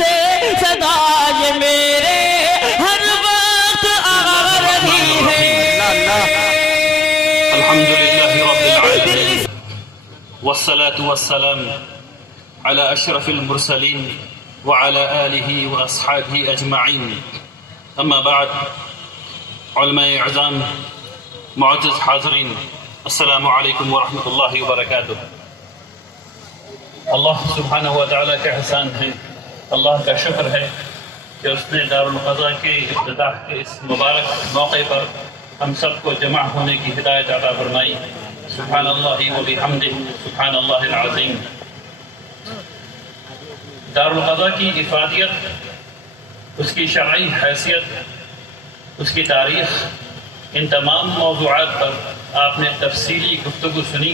سے صدا یہ میرے ہر وقت آ رہی ہے۔ الحمدللہ رب العالمین والصلاة والسلام على اشرف المرسلین وعلى آلہ واصحابہ اجمعین، اما بعد۔ علماء اعظام، معزز حاضرین، السلام علیکم ورحمۃ اللہ وبرکاتہ۔ اللہ سبحانہ و تعالیٰ کا احسان ہے، اللہ کا شکر ہے کہ اس نے دارالقضا کے افتتاح کے اس مبارک موقع پر ہم سب کو جمع ہونے کی ہدایت عطا فرمائی۔ سبحان اللہ و بحمدہ، سبحان اللہ العظیم۔ دارالقضا کی افادیت، اس کی شرعی حیثیت، اس کی تاریخ، ان تمام موضوعات پر آپ نے تفصیلی گفتگو سنی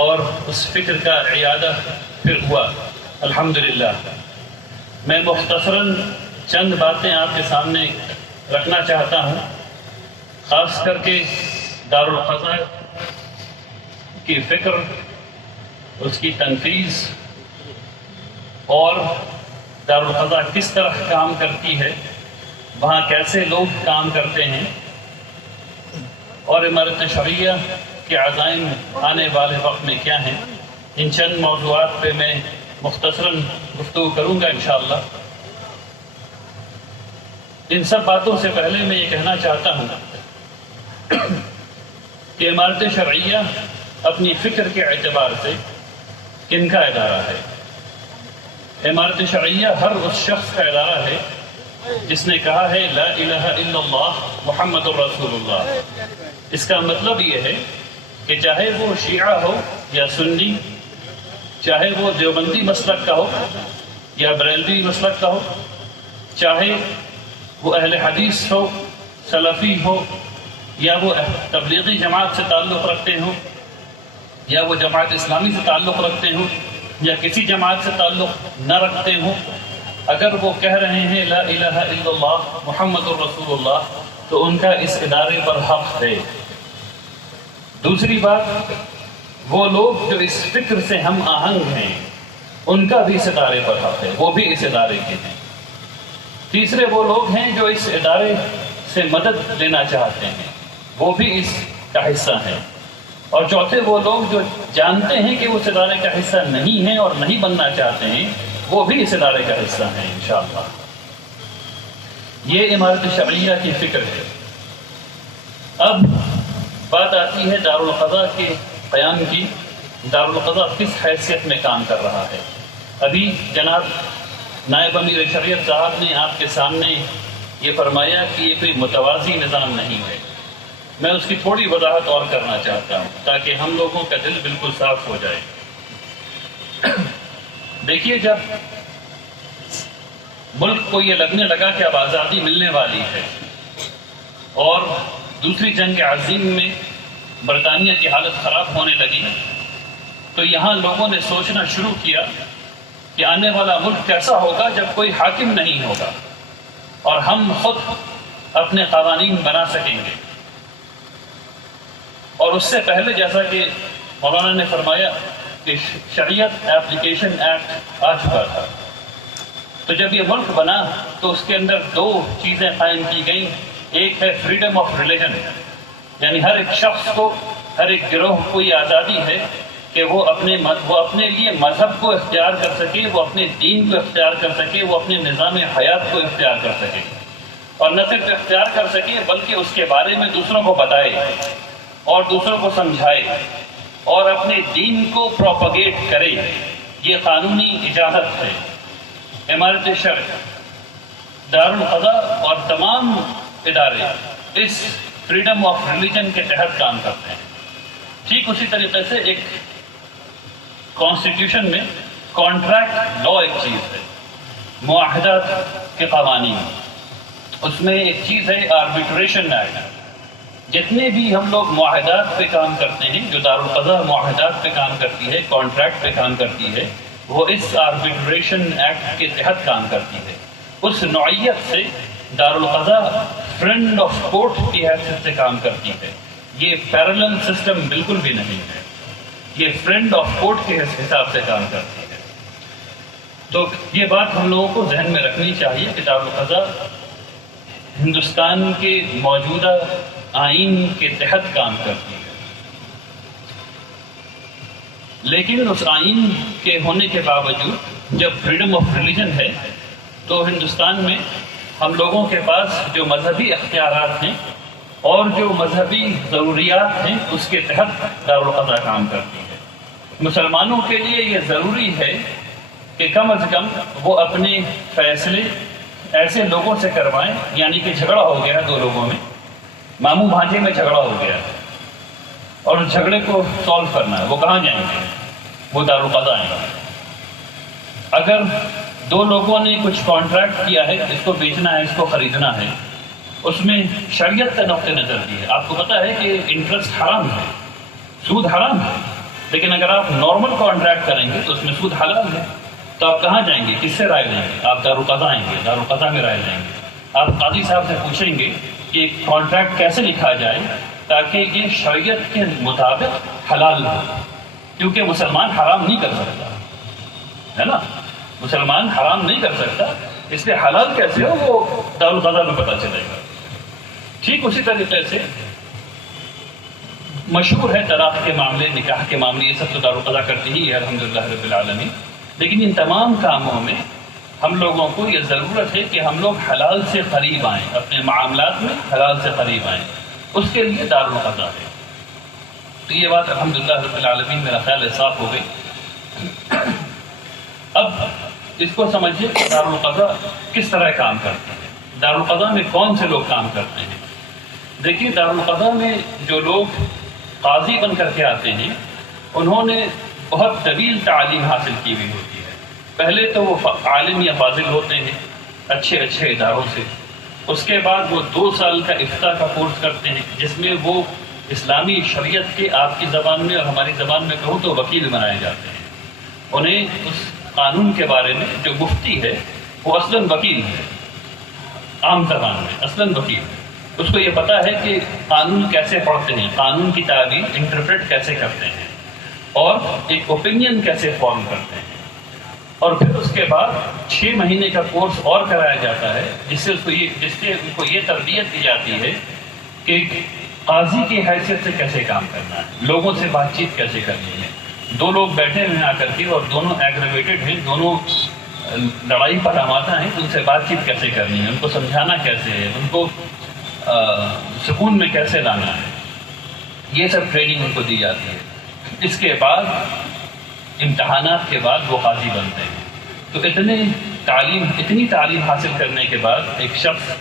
اور اس فکر کا اعادہ پھر ہوا، الحمدللہ۔ میں مختصراً چند باتیں آپ کے سامنے رکھنا چاہتا ہوں، خاص کر کے دارالقضا کی فکر، اس کی تنفیذ اور دارالقضا کس طرح کام کرتی ہے، وہاں کیسے لوگ کام کرتے ہیں، اور امارت شرعیہ کے عزائم آنے والے وقت میں کیا ہیں۔ ان چند موضوعات پہ میں مختصراً گفتگو کروں گا انشاءاللہ۔ ان سب باتوں سے پہلے میں یہ کہنا چاہتا ہوں کہ امارت شرعیہ اپنی فکر کے اعتبار سے کن کا ادارہ ہے؟ امارت شرعیہ ہر اس شخص کا ادارہ ہے جس نے کہا ہے لا الہ الا اللہ محمد الرسول اللہ۔ اس کا مطلب یہ ہے کہ چاہے وہ شیعہ ہو یا سنی، چاہے وہ دیوبندی مسلک کا ہو یا بریلوی مسلک کا ہو، چاہے وہ اہل حدیث ہو، سلفی ہو، یا وہ تبلیغی جماعت سے تعلق رکھتے ہوں، یا وہ جماعت اسلامی سے تعلق رکھتے ہوں، یا کسی جماعت سے تعلق نہ رکھتے ہوں، اگر وہ کہہ رہے ہیں لا الہ الا اللہ محمد الرسول اللہ تو ان کا اس ادارے پر حق ہے۔ دوسری بات، وہ لوگ جو اس فکر سے ہم آہنگ ہیں ان کا بھی اس ادارے پر حق ہے، وہ بھی اس ادارے کے ہیں۔ تیسرے، وہ لوگ ہیں جو اس ادارے سے مدد لینا چاہتے ہیں، وہ بھی اس کا حصہ ہیں۔ اور چوتھے، وہ لوگ جو جانتے ہیں کہ وہ اس ادارے کا حصہ نہیں ہیں اور نہیں بننا چاہتے ہیں، وہ بھی اس ادارے کا حصہ ہیں انشاءاللہ۔ یہ امارت شرعیہ کی فکر ہے۔ اب بات آتی ہے دارالقضا کے قیام کی۔ دارالقضا کس حیثیت میں کام کر رہا ہے؟ ابھی جناب نائب امیر شریعت صاحب نے آپ کے سامنے یہ فرمایا کہ یہ کوئی متوازی نظام نہیں ہے۔ میں اس کی تھوڑی وضاحت اور کرنا چاہتا ہوں تاکہ ہم لوگوں کا دل بالکل صاف ہو جائے۔ دیکھیے، جب ملک کو یہ لگنے لگا کہ اب آزادی ملنے والی ہے اور دوسری جنگ عظیم میں برطانیہ کی حالت خراب ہونے لگی، تو یہاں لوگوں نے سوچنا شروع کیا کہ آنے والا ملک کیسا ہوگا جب کوئی حاکم نہیں ہوگا اور ہم خود اپنے قوانین بنا سکیں گے۔ اور اس سے پہلے جیسا کہ مولانا نے فرمایا کہ شریعت ایپلیکیشن ایکٹ آ چکا تھا، تو جب یہ ملک بنا تو اس کے اندر دو چیزیں قائم کی گئیں۔ ایک ہے فریڈم آف ریلیجن، یعنی ہر ایک شخص کو، ہر ایک گروہ کو یہ آزادی ہے کہ وہ اپنے لیے مذہب کو اختیار کر سکے، وہ اپنے دین کو اختیار کر سکے، وہ اپنے نظام حیات کو اختیار کر سکے، اور نہ صرف اختیار کر سکے بلکہ اس کے بارے میں دوسروں کو بتائے اور دوسروں کو سمجھائے اور اپنے دین کو پروپیگیٹ کرے۔ یہ قانونی اجازت ہے۔ امارت شرع، دارالقضا اور تمام ادارے اس فریڈم آف ریلیجن کے تحت کام کرتے ہیں۔ ٹھیک اسی طریقے سے ایک کانسٹیٹیوشن میں کانٹریکٹ لا ایک چیز ہے، معاہدات کے قوانین، اس میں ایک چیز ہے آربیٹریشن ایکٹ۔ جتنے بھی ہم لوگ معاہدات پہ کام کرتے ہیں، جو دارالقضا معاہدات پہ کام کرتی ہے، کانٹریکٹ پہ کام کرتی ہے، وہ اس آربیٹریشن ایکٹ کے تحت کام کرتی ہے۔ اس نوعیت سے دارالقضا فرینڈ آف کورٹ کی حیثیت سے کام کرتی ہے۔ یہ پیرلل سسٹم بالکل بھی نہیں ہے، یہ فرینڈ آف کورٹ کے حساب سے کام کرتی ہے۔ تو یہ بات ہم لوگوں کو ذہن میں رکھنی چاہیے کہ دارالقضا ہندوستان کے موجودہ آئین کے تحت کام کرتی ہے، لیکن اس آئین کے ہونے کے باوجود جب فریڈم آف ریلیجن ہے تو ہندوستان میں ہم لوگوں کے پاس جو مذہبی اختیارات ہیں اور جو مذہبی ضروریات ہیں اس کے تحت دارالقضا کام کرتی ہے۔ مسلمانوں کے لیے یہ ضروری ہے کہ کم از کم وہ اپنے فیصلے ایسے لوگوں سے کروائیں، یعنی کہ جھگڑا ہو گیا دو لوگوں میں، ماموں بھانجے میں جھگڑا ہو گیا اور اس جھگڑے کو سالو کرنا ہے، وہ کہاں جائیں گے؟ وہ دارالقضا آئیں گے۔ اگر دو لوگوں نے کچھ کانٹریکٹ کیا ہے، اس کو بیچنا ہے، اس کو خریدنا ہے، اس میں شریعت کا نقطہ نظر بھی ہے۔ آپ کو پتا ہے کہ انٹرسٹ حرام ہے، سود حرام ہے، لیکن اگر آپ نارمل کانٹریکٹ کریں گے تو اس میں سود حلال ہے۔ تو آپ کہاں جائیں گے؟ کس سے رائے لیں گے؟ آپ دارالقضا آئیں گے، دارالقضا میں رائے لیں گے۔ آپ قاضی صاحب سے پوچھیں گے کہ کانٹریکٹ کیسے لکھا جائے تاکہ یہ شریعت کے مطابق حلال ہو، کیونکہ مسلمان حرام نہیں کر سکتا ہے نا، مسلمان حرام نہیں کر سکتا، اس لیے حلال کیسے ہو وہ دارالقضا میں پتہ چلے گا۔ ٹھیک اسی طریقے سے مشہور ہے طلاق کے معاملے، نکاح کے معاملے، یہ سب تو دارالقضا کرتی ہی ہے الحمدللہ رب العالمین، لیکن ان تمام کاموں میں ہم لوگوں کو یہ ضرورت ہے کہ ہم لوگ حلال سے قریب آئیں، اپنے معاملات میں حلال سے قریب آئیں، اس کے لیے دارالقضا ہے۔ تو یہ بات الحمدللہ رب العالمین میرا خیال ہے صاف ہو گئی۔ اب اس کو سمجھیے کہ دارالقضا کس طرح کام کرتے ہیں، دارالقضا میں کون سے لوگ کام کرتے ہیں۔ دیکھیے دارالقضا میں جو لوگ قاضی بن کر کے آتے ہیں انہوں نے بہت طویل تعلیم حاصل کی ہوئی ہوتی ہے۔ پہلے تو وہ عالم یا فاضل ہوتے ہیں اچھے اداروں سے، اس کے بعد وہ 2 سال کا افتاء کا کورس کرتے ہیں جس میں وہ اسلامی شریعت کے، آپ کی زبان میں اور ہماری زبان میں کہوں تو وکیل بنائے جاتے ہیں۔ انہیں اس قانون کے بارے میں، جو مفتی ہے وہ اصلاً وکیل ہے، عام زبان میں اصلاً وکیل ہے، اس کو یہ پتا ہے کہ قانون کیسے پڑھتے ہیں، قانون کی تعبیر انٹرپریٹ کیسے کرتے ہیں اور ایک اوپینین کیسے فارم کرتے ہیں۔ اور پھر اس کے بعد 6 مہینے کا کورس اور کرایا جاتا ہے جس سے ان کو یہ تربیت دی جاتی ہے کہ قاضی کی حیثیت سے کیسے کام کرنا ہے، لوگوں سے بات چیت کیسے کرنی ہے۔ 2 لوگ بیٹھے ہوئے آ کر کے اور دونوں ایگریویٹڈ ہیں، دونوں لڑائی پر آمادہ ہیں، ان سے بات چیت کیسے کرنی ہے، ان کو سمجھانا کیسے ہے، ان کو سکون میں کیسے لانا ہے، یہ سب ٹریننگ ان کو دی جاتی ہے۔ اس کے بعد امتحانات کے بعد وہ قاضی بنتے ہیں۔ تو اتنی تعلیم حاصل کرنے کے بعد ایک شخص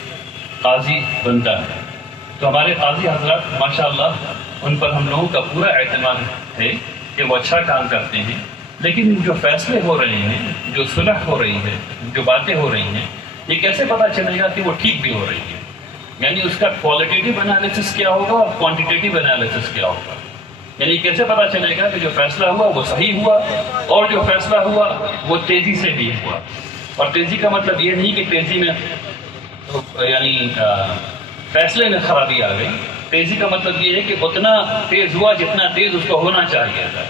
قاضی بنتا ہے۔ تو ہمارے قاضی حضرات ماشاءاللہ ان پر ہم لوگوں کا پورا اعتماد ہے کہ وہ اچھا کام کرتے ہیں، لیکن جو فیصلے ہو رہے ہیں، جو صلح ہو رہی ہے، جو باتیں ہو رہی ہیں، یہ کیسے پتہ چلے گا کہ وہ ٹھیک بھی ہو رہی ہے؟ یعنی اس کا کوالٹیٹیو انالیسس کیا ہوگا اور کوانٹیٹیو انالیسس کیا ہوگا؟ یعنی کیسے پتہ چلے گا کہ جو فیصلہ ہوا وہ صحیح ہوا اور جو فیصلہ ہوا وہ تیزی سے بھی ہوا؟ اور تیزی کا مطلب یہ نہیں کہ تیزی میں یعنی فیصلے میں خرابی آ گئی، تیزی کا مطلب یہ ہے کہ اتنا تیز ہوا جتنا تیز اس کو ہونا چاہیے تھا۔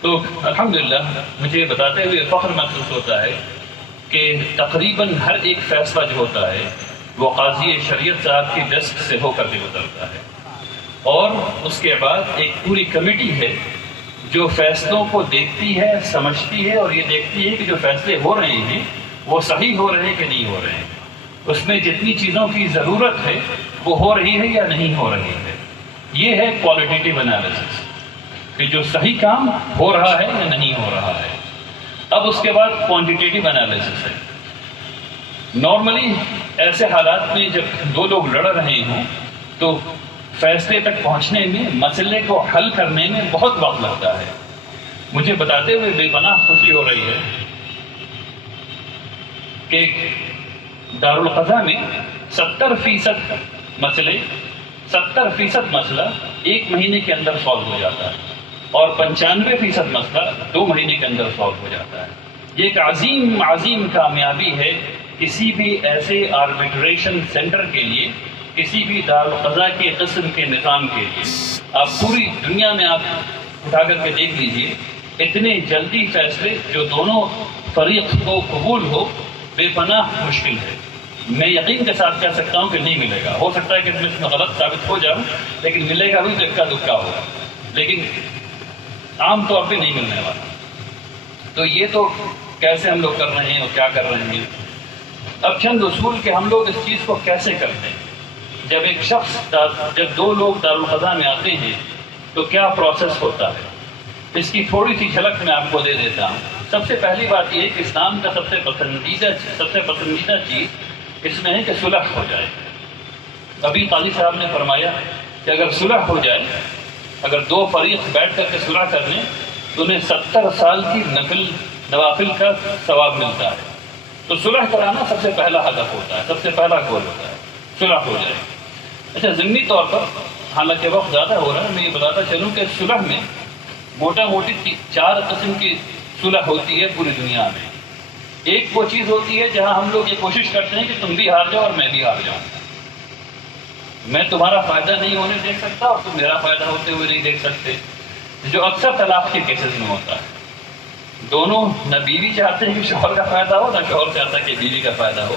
تو الحمدللہ مجھے بتاتے ہوئے فخر محسوس ہوتا ہے کہ تقریباً ہر ایک فیصلہ جو ہوتا ہے وہ قاضی شریعت صاحب کی ڈیسک سے ہو کر کے گزرتا ہے، اور اس کے بعد ایک پوری کمیٹی ہے جو فیصلوں کو دیکھتی ہے، سمجھتی ہے اور یہ دیکھتی ہے کہ جو فیصلے ہو رہے ہیں وہ صحیح ہو رہے ہیں کہ نہیں ہو رہے ہیں، اس میں جتنی چیزوں کی ضرورت ہے وہ ہو رہی ہے یا نہیں ہو رہی ہے۔ یہ ہے کوالٹیٹیو انالیسس کہ جو صحیح کام ہو رہا ہے یا نہیں ہو رہا ہے۔ اب اس کے بعد کوانٹیٹیو انالیسس ہے۔ نارملی ایسے حالات میں جب 2 لوگ لڑ رہے ہوں تو فیصلے تک پہنچنے میں، مسئلے کو حل کرنے میں بہت وقت لگتا ہے۔ مجھے بتاتے ہوئے بے پناہ خوشی ہو رہی ہے کہ دارالقضا میں 70% مسئلے، 70% مسئلہ 1 مہینے کے اندر سالو ہو جاتا ہے اور 95% مسئلہ 2 مہینے کے اندر سالو ہو جاتا ہے۔ یہ ایک عظیم کامیابی ہے کسی بھی ایسے آربیٹریشن سینٹر کے لیے، کسی بھی دارالقضا کے قسم کے نظام کے لیے۔ آپ پوری دنیا میں آپ اٹھا کر کے دیکھ لیجئے، اتنے جلدی فیصلے جو دونوں فریق کو قبول ہو بے پناہ مشکل ہے. میں یقین کے ساتھ کہہ سکتا ہوں کہ نہیں ملے گا. ہو سکتا ہے کہ اس میں غلط ثابت ہو جاؤں، لیکن ملے گا بھی تو اکا دکا ہوگا، لیکن عام طور پہ نہیں ملنے والا. تو یہ تو کیسے ہم لوگ کر رہے ہیں اور کیا کر رہے ہیں. اب چند اصول کہ ہم لوگ اس چیز کو کیسے کرتے ہیں. جب دو لوگ دارالقضاء میں آتے ہیں تو کیا پروسیس ہوتا ہے، اس کی تھوڑی سی جھلک میں آپ کو دے دیتا ہوں. سب سے پہلی بات یہ ہے کہ اسلام کا سب سے پسندیدہ چیز اس میں ہے کہ صلح ہو جائے. ابھی قاضی صاحب نے فرمایا کہ اگر صلح ہو جائے، اگر دو فریق بیٹھ کر کے صلح کر لیں تو انہیں 70 سال کی نوافل کا ثواب ملتا ہے. تو صلح کرانا سب سے پہلا ہدف ہوتا ہے، سب سے پہلا گول ہوتا ہے، صلح ہو جائے. اچھا، ضمنی طور پر حالانکہ وقت زیادہ ہو رہا ہے، میں یہ بتاتا چلوں کہ صلح میں موٹا موٹی 4 قسم کی صلح ہوتی ہے پوری دنیا میں. ایک وہ چیز ہوتی ہے جہاں ہم لوگ یہ کوشش کرتے ہیں کہ تم بھی ہار جاؤ اور میں بھی ہار جاؤں. میں تمہارا فائدہ نہیں ہونے دیکھ سکتا اور تم میرا فائدہ ہوتے ہوئے نہیں دیکھ سکتے، جو اکثر طلاق کے کیسز میں ہوتا ہے. دونوں نہ بیوی چاہتے ہیں کہ شوہر کا فائدہ ہو، نہ شوہر چاہتا ہے کہ بیوی کا فائدہ ہو،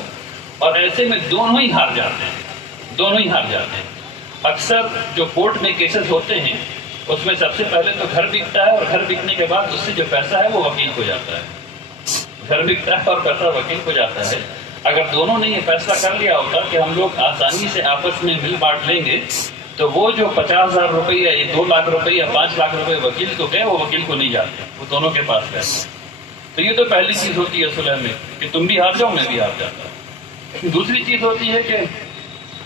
اور ایسے میں دونوں ہی ہار جاتے ہیں. اکثر جو کورٹ میں کیسز ہوتے ہیں اس میں سب سے پہلے تو گھر بکتا ہے، اور گھر بکنے کے بعد اس سے جو پیسہ ہے وہ وکیل کو جاتا ہے. گھر بکتا ہے اور پیسہ وکیل کو جاتا ہے. اگر دونوں نے یہ فیصلہ کر لیا ہوتا کہ ہم لوگ آسانی سے آپس میں مل بانٹ لیں گے تو وہ جو 50,000 روپے یا 2 لاکھ روپے یا 5 لاکھ روپے وکیل کو گئے وہ وکیل کو نہیں جاتے، وہ دونوں کے پاس گئے. تو یہ تو پہلی چیز ہوتی ہے صلح میں کہ تم بھی ہار جاؤ میں بھی ہار جاتا ہوں. دوسری چیز ہوتی ہے کہ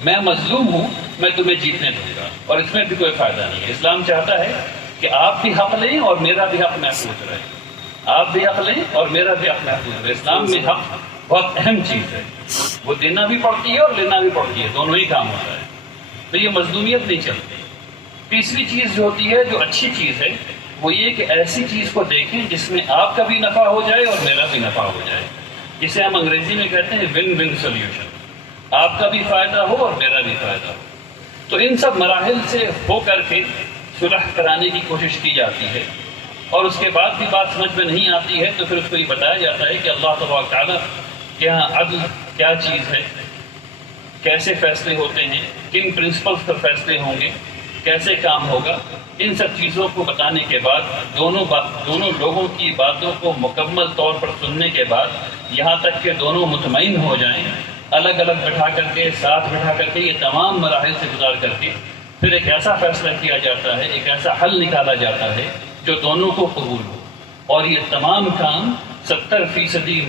میں مظلوم ہوں، میں تمہیں جیتنے دوں گا، اور اس میں بھی کوئی فائدہ نہیں ہے. اسلام چاہتا ہے کہ آپ بھی حق لیں اور میرا بھی حق محفوظ رہے. آپ بھی حق لیں اور میرا بھی حق محفوظ رہے. اسلام میں حق بہت اہم چیز ہے، وہ دینا بھی پڑتی ہے اور لینا بھی پڑتی ہے، دونوں ہی کام ہوتا ہے. تو یہ مظلومیت نہیں چلتی. تیسری چیز جو ہوتی ہے، جو اچھی چیز ہے، وہ یہ کہ ایسی چیز کو دیکھیں جس میں آپ کا بھی نفع ہو جائے اور میرا بھی نفع ہو جائے، جسے ہم انگریزی میں کہتے ہیں ون ون سولوشن. آپ کا بھی فائدہ ہو اور میرا بھی فائدہ ہو. تو ان سب مراحل سے ہو کر کے صلح کرانے کی کوشش کی جاتی ہے، اور اس کے بعد بھی بات سمجھ میں نہیں آتی ہے تو پھر اس کو یہ بتایا جاتا ہے کہ اللہ تبارک تعالیٰ کے یہاں عدل کیا چیز ہے، کیسے فیصلے ہوتے ہیں، کن پرنسپلز پر فیصلے ہوں گے، کیسے کام ہوگا. ان سب چیزوں کو بتانے کے بعد دونوں لوگوں کی باتوں کو مکمل طور پر سننے کے بعد، یہاں تک کہ دونوں مطمئن ہو جائیں، الگ الگ بٹھا کر کے، ساتھ بٹھا کر کے، یہ تمام مراحل سے گزار کر کے پھر ایک ایسا فیصلہ کیا جاتا ہے، ایک ایسا حل نکالا جاتا ہے جو دونوں کو قبول ہو. اور یہ تمام کام 70%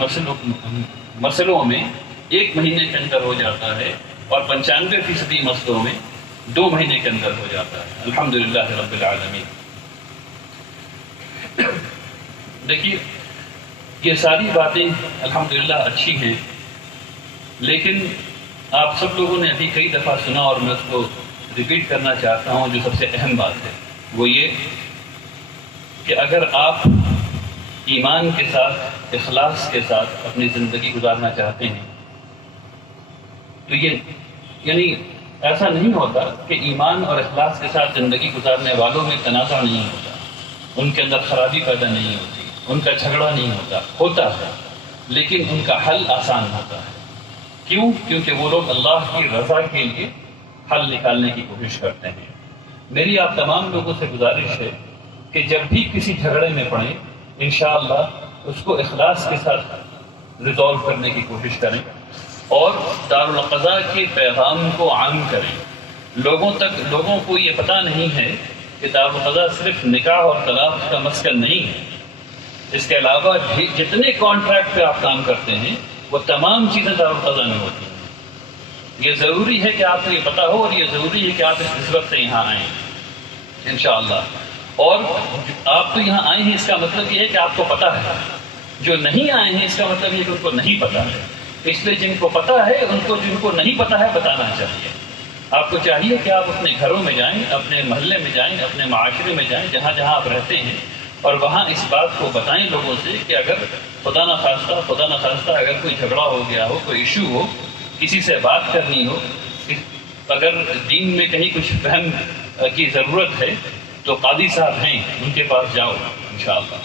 مسئلوں میں 1 مہینے کے اندر ہو جاتا ہے، اور 95% مسئلوں میں 2 مہینے کے اندر ہو جاتا ہے. الحمدللہ رب العالمین. دیکھیے، یہ ساری باتیں الحمدللہ اچھی ہیں، لیکن آپ سب لوگوں نے ابھی کئی دفعہ سنا اور میں اس کو ریپیٹ کرنا چاہتا ہوں. جو سب سے اہم بات ہے وہ یہ کہ اگر آپ ایمان کے ساتھ، اخلاص کے ساتھ اپنی زندگی گزارنا چاہتے ہیں تو یہ یعنی ایسا نہیں ہوتا کہ ایمان اور اخلاص کے ساتھ زندگی گزارنے والوں میں تنازع نہیں ہوتا، ان کے اندر خرابی پیدا نہیں ہوتی، ان کا جھگڑا نہیں ہوتا ہے، لیکن ان کا حل آسان ہوتا ہے. کیوں؟ کیونکہ وہ لوگ اللہ کی رضا کے لیے حل نکالنے کی کوشش کرتے ہیں. میری آپ تمام لوگوں سے گزارش ہے کہ جب بھی کسی جھگڑے میں پڑیں انشاءاللہ اس کو اخلاص کے ساتھ ریزالو کرنے کی کوشش کریں، اور دارالقضاء کے پیغام کو عام کریں. لوگوں کو یہ پتہ نہیں ہے کہ دارالقضاء صرف نکاح اور طلاق کا مسکن نہیں ہے. اس کے علاوہ جتنے کانٹریکٹ پہ آپ کام کرتے ہیں وہ تمام چیزیں دارالقضاء میں ہوتی ہیں. یہ ضروری ہے کہ آپ کو یہ پتہ ہو، اور یہ ضروری ہے کہ آپ اس نسبت سے یہاں آئیں انشاءاللہ. اور آپ تو یہاں آئے ہیں اس کا مطلب یہ ہے کہ آپ کو پتہ ہے، جو نہیں آئے ہیں اس کا مطلب یہ کہ ان کو نہیں پتہ ہے. اس لیے جن کو پتہ ہے ان کو جن کو نہیں پتہ ہے بتانا چاہیے. آپ کو چاہیے کہ آپ اپنے گھروں میں جائیں، اپنے محلے میں جائیں، اپنے معاشرے میں جائیں، جہاں جہاں آپ رہتے ہیں، اور وہاں اس بات کو بتائیں لوگوں سے کہ اگر خدا نخواستہ اگر کوئی جھگڑا ہو گیا ہو، کوئی ایشو ہو، کسی سے بات کرنی ہو، اگر دین میں کہیں کچھ فہم کی ضرورت ہے تو قاضی صاحب ہیں، ان کے پاس جاؤ انشاءاللہ.